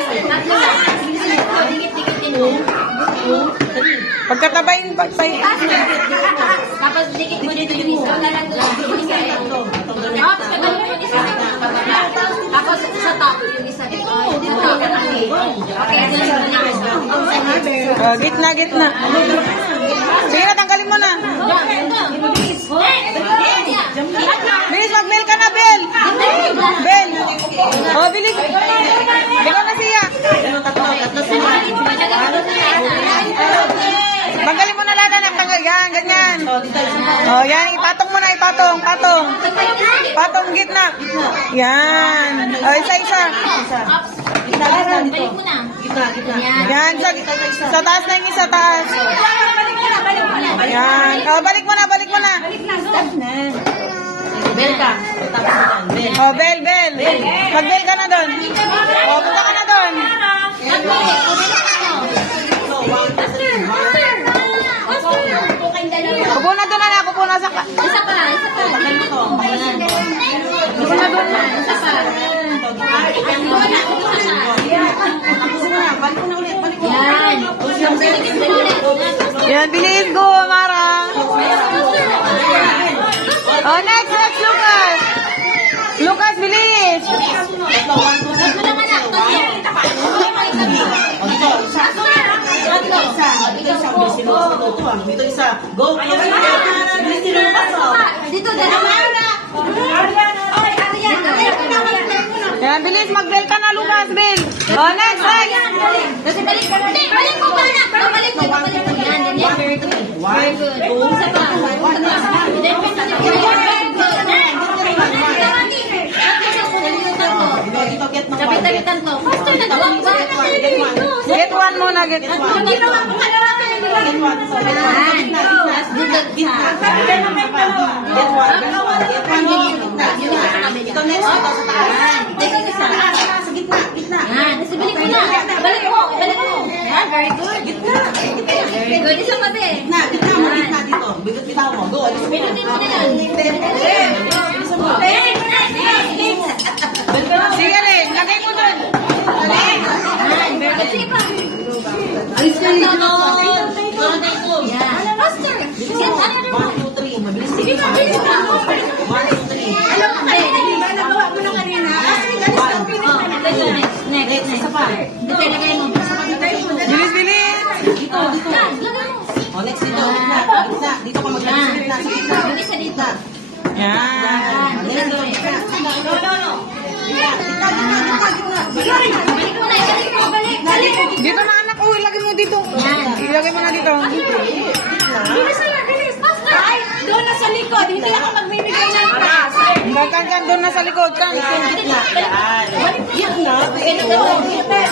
Tatlo lang. Dikit-dikitin mo. Pagkatabayin, pagtayin. Tapos dikit mo dito yung isa. Tapos kabalik mo yung isa. Tapos sa top yung isa dito. Okay, Gitna, gitna. Sige na, tanggalin mo na. Bilis, mag-bell ka na, Bell. Bell. Oh, bilis. Ikaw na siya. Tanggalin mo na lahat na tanggal. Yan, ganyan. Oh, yan. Ipatong mo na, ipatong. Patong. Patong gitna. Yan. Oh, isa-isa. balik mo na. Yan. Sa taas na yung isa, taas. Yan. Oh, balik mo na, balik mo na. Bel ka. Oh, Bell, Bell. Mag-bell ka na doon. Oh, punta ka na doon. Kupo na doon na, kupo na sa... Isa pa. Kupo na doon na. Isa pa. Yan. Yan, bilis go, Mara. Oh, next, Lucas. Lucas, bilis. Dito isa. Go. Dito, dalawa. Yan, bilis, mag-bell ka na, Lucas, Bell. Oh, next. Kasi balik mo. Hindi, balik mo pa na. Balik mo. Yan, yan. Very good. Very good. Isa pa. Kapit-kapitan to. Faster na doon ba? Get one muna, get one. Balik mo. Yan, very good. Very good. Isa pa be. Pinutin mo na yan. Sige rin, lagay mo doon. Yan, very good. Sige pa. Alis ka na doon. Yan. Faster. Yan, ano naman. Sige pa, bilis ka. Alam mo kayo, nagawa mo na kanina. Next. Isa pa. Dito lagay mo. Bilis, bilis. Yan, lagay mo. Next dito. Dito ka mag-alis. Yung isa dito. Yan. Yan. No. Balik mo na. Balik. Dito na, anak. Oh, ilagay mo dito. Yan. Ilagay mo na dito. Bilis. Faster. Ay, doon na sa likod. Hindi ako magbibigay ng pass. Kan, doon na sa likod. Kan. Balik mo. Balik mo.